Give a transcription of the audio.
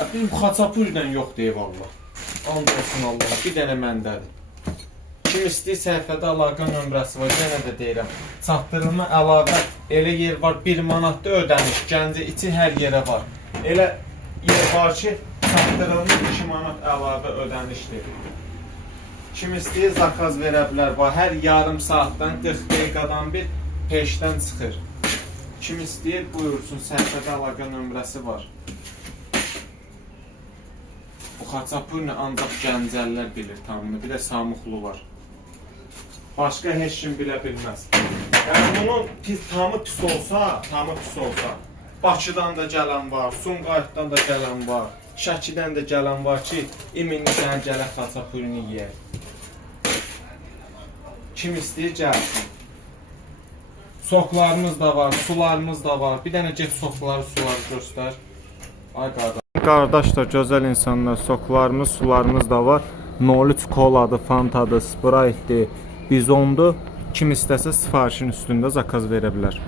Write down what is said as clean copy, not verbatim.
Bizim xaçapurla yox deyib Allah. And olsun Allah. Bir dənə məndədir. Kim istəyir səhifədə əlaqə nömrəsi var. Yenə də deyirəm. Çatdırılma əlavə elə yer var 1 manatda ödəniş. Gəncə içi hər yerə var. Elə yer var ki, çatdırılma 2 manat əlavə ödənişdir. Kim istəyir zakaz verə bilər. Hər yarım saatdan 40 dəqiqədən bir peşdən çıxır. Kim istəyir buyursun, səhifədə əlaqə nömrəsi var. Bu xaçapurla ancaq gəncəllər bilir tamını. Bir də Samuxlu var. Başqa heç kim bilə bilməz. Yəni bunun tamı pis olsa, Bakıdan da gələn var, Sumqayıtdan da gələn var, Şəkidən də gələn var ki, iminli sənə gələk xaçapurunu yeyək. Kim istəyir gəlsin. Soklarımız da var, sularımız da var. Bir dənə get sokları, suları göstər. Ay qardaş. Qardaşlar, gözəl insanlar, soklarımız, sularımız da var. 03 koladır, fantadır, spraytdir, bizondur. Kim istəsə sifarişin üstündə zakaz verə bilər.